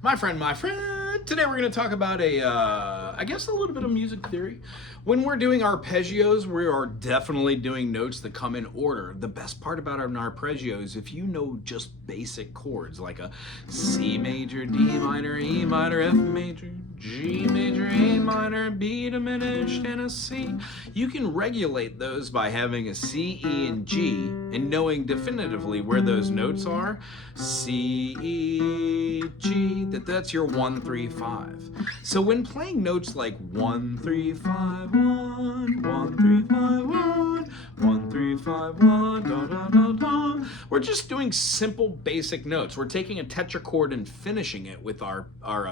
My friend, today we're going to talk about I guess a little bit of music theory. When we're doing arpeggios, we are definitely doing notes that come in order. The best part about an arpeggio is if you know just basic chords, like a C major, D minor, E minor, F major, G major, A minor, B diminished, and a C. You can regulate those by having a C, E, and G, and knowing definitively where those notes are. C, E, G, that's your 1, 3, 5. So when playing notes like 1, 3, 5, 1, 1, 3, 5, 1, 1, 3, 5, 1, da da da da, we're just doing simple basic notes. We're taking a tetrachord and finishing it with our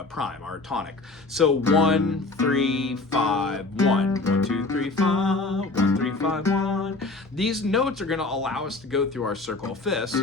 prime, our tonic. So 1, 3, 5, 1, 1, 2, 3, 5, 1, 3, 5, 1. These notes are going to allow us to go through our circle of fifths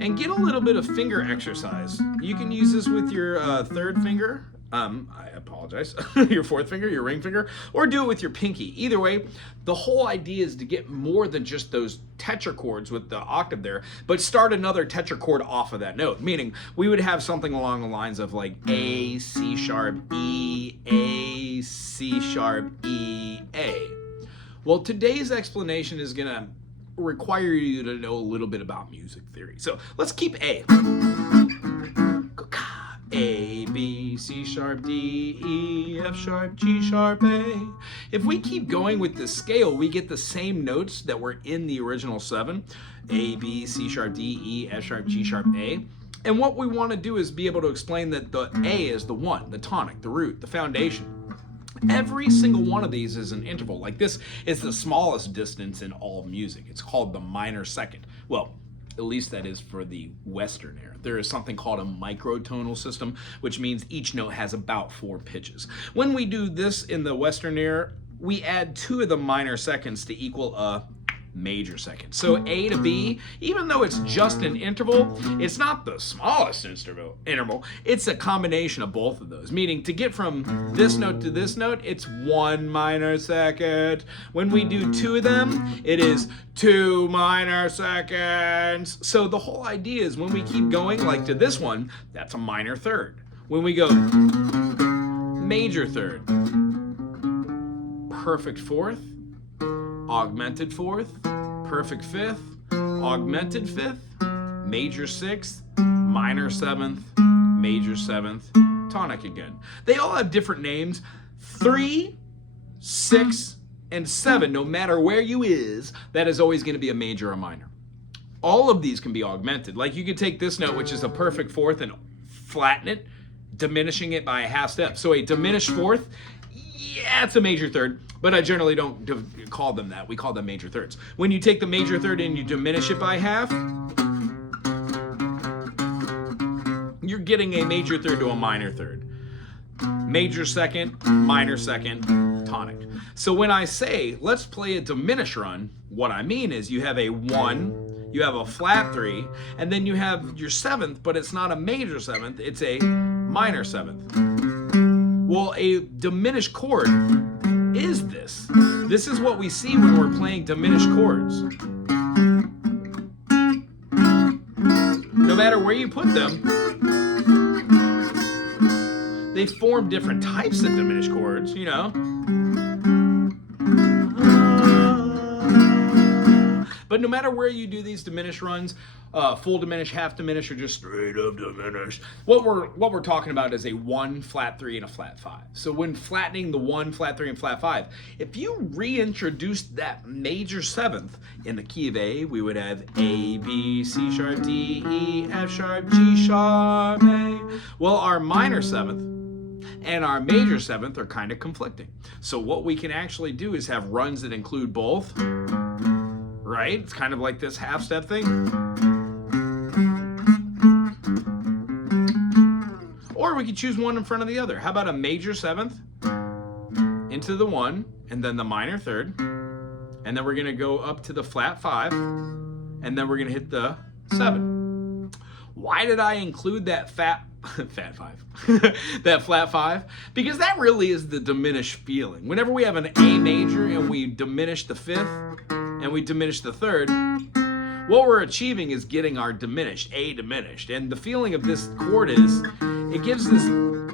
and get a little bit of finger exercise. You can use this with your third finger. I apologize. Your fourth finger, your ring finger, or do it with your pinky. Either way, the whole idea is to get more than just those tetrachords with the octave there, but start another tetrachord off of that note. Meaning, we would have something along the lines of like A, C sharp, E, A, C sharp, E, A. Well, today's explanation is going to require you to know a little bit about music theory. So let's keep A. A, B, C sharp, D, E, F sharp, G sharp, A. If we keep going with the scale, we get the same notes that were in the original 7. A, B, C sharp, D, E, F sharp, G sharp, A. And what we want to do is be able to explain that the A is the 1, the tonic, the root, the foundation. Every single one of these is an interval. Like this is the smallest distance in all of music. It's called the minor second. Well, at least that is for the Western era. There is something called a microtonal system, which means each note has about 4 pitches. When we do this in the Western era, we add 2 of the minor seconds to equal a major second. So A to B, even though it's just an interval, it's not the smallest interval. It's a combination of both of those. Meaning to get from this note to this note, it's 1 minor second. When we do 2 of them, it is 2 minor seconds. So the whole idea is when we keep going, like to this one, that's a minor third. When we go major third, perfect fourth, augmented fourth, perfect fifth, augmented fifth, major sixth, minor seventh, major seventh, tonic again. They all have different names. 3, 6, and 7, no matter where you is, that is always going to be a major or minor. All of these can be augmented. Like you could take this note, which is a perfect fourth, and flatten it, diminishing it by a half step. So a diminished fourth, yeah, it's a major third, but I generally don't call them that. We call them major thirds. When you take the major third and you diminish it by half, you're getting a major third to a minor third. Major second, minor second, tonic. So when I say, let's play a diminished run, what I mean is you have a 1, you have a flat 3, and then you have your 7th, but it's not a major 7th, it's a minor 7th. Well, a diminished chord is this. This is what we see when we're playing diminished chords. No matter where you put them, they form different types of diminished chords, you know. But no matter where you do these diminished runs, full diminish, half diminish, or just straight up diminish, what we're talking about is a 1, flat 3, and a flat 5. So when flattening the 1, flat 3, and flat 5, if you reintroduced that major 7th in the key of A, we would have A, B, C sharp, D, E, F sharp, G sharp, A. Well, our minor 7th and our major 7th are kind of conflicting. So what we can actually do is have runs that include both. Right? It's kind of like this half step thing. Or we could choose one in front of the other. How about a major 7th into the 1 and then the minor third, and then we're going to go up to the flat 5, and then we're going to hit the 7. Why did I include that fat 5? That flat 5? Because that really is the diminished feeling. Whenever we have an A major and we diminish the 5th and we diminish the 3rd, what we're achieving is getting our diminished, A diminished. And the feeling of this chord is, it gives this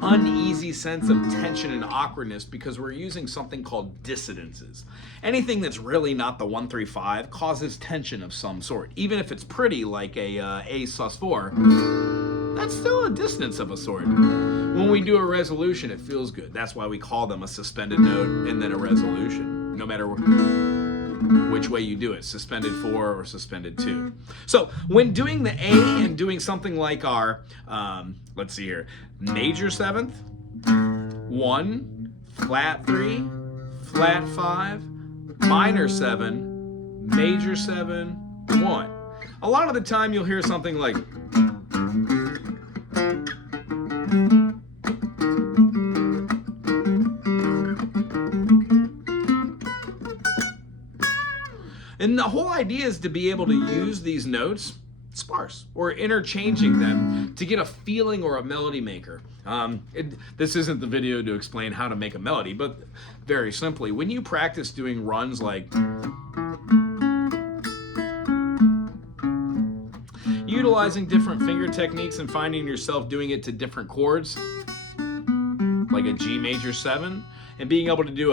uneasy sense of tension and awkwardness because we're using something called dissonances. Anything that's really not the 1-3-5 causes tension of some sort. Even if it's pretty, like A sus4, that's still a dissonance of a sort. When we do a resolution, it feels good. That's why we call them a suspended note and then a resolution, no matter which way you do it, suspended 4 or suspended 2. So when doing the A and doing something like our, let's see here, major 7th, 1, flat 3, flat 5, minor 7, major 7, 1. A lot of the time you'll hear something like, and the whole idea is to be able to use these notes sparse or interchanging them to get a feeling or a melody maker. This isn't the video to explain how to make a melody, but very simply, when you practice doing runs like utilizing different finger techniques and finding yourself doing it to different chords, like a G major 7, and being able to do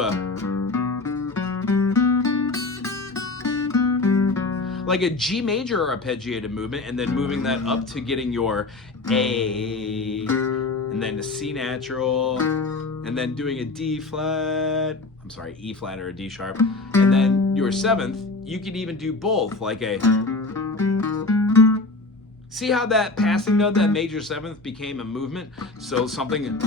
like a G major arpeggiated movement, and then moving that up to getting your A, and then a C natural, and then doing a D flat, I'm sorry, E flat or a D sharp, and then your 7th, you could even do both, like a, see how that passing note, that major 7th became a movement? So something,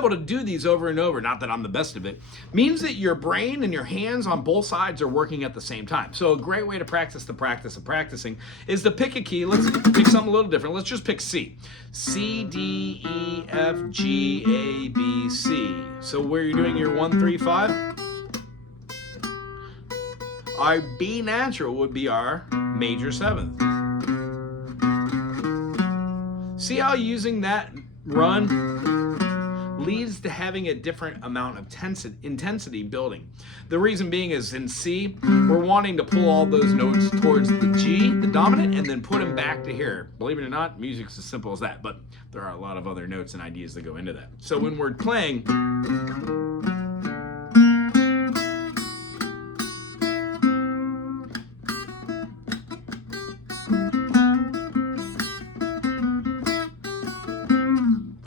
able to do these over and over, not that I'm the best of it, means that your brain and your hands on both sides are working at the same time. So a great way to practice the practice of practicing is to pick a key. Let's pick something a little different. Let's just pick C. C, D, E, F, G, A, B, C. So where you're doing your 1-3-5, our B natural would be our major 7th. See how using that run leads to having a different amount of intensity building. The reason being is in C, we're wanting to pull all those notes towards the G, the dominant, and then put them back to here. Believe it or not, music's as simple as that, but there are a lot of other notes and ideas that go into that. So when we're playing,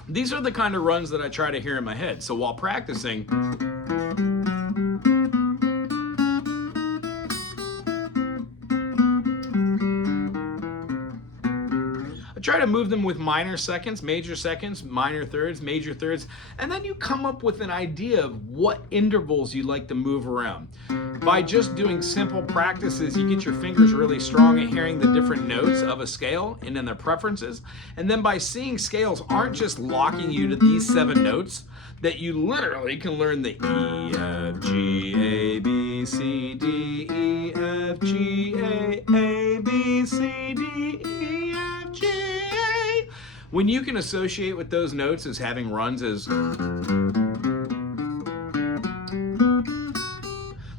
these are the kind of runs that I try to hear in my head. So while practicing, I try to move them with minor seconds, minor thirds, major thirds, and then you come up with an idea of what intervals you like to move around. By just doing simple practices, you get your fingers really strong at hearing the different notes of a scale and then their preferences. And then by seeing scales aren't just locking you to these 7 notes, that you literally can learn the E, F, G, A, B, C, D, E, F, G, A, B, C, D, E, F, G, A. When you can associate with those notes as having runs as,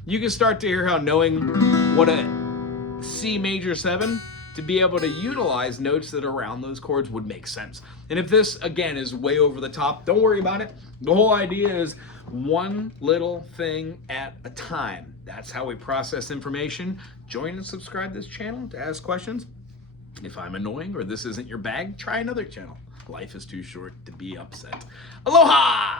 you can start to hear how knowing what a C major 7 to be able to utilize notes that are around those chords would make sense. And if this, again, is way over the top, don't worry about it. The whole idea is one little thing at a time. That's how we process information. Join and subscribe to this channel to ask questions. If I'm annoying or this isn't your bag, try another channel. Life is too short to be upset. Aloha!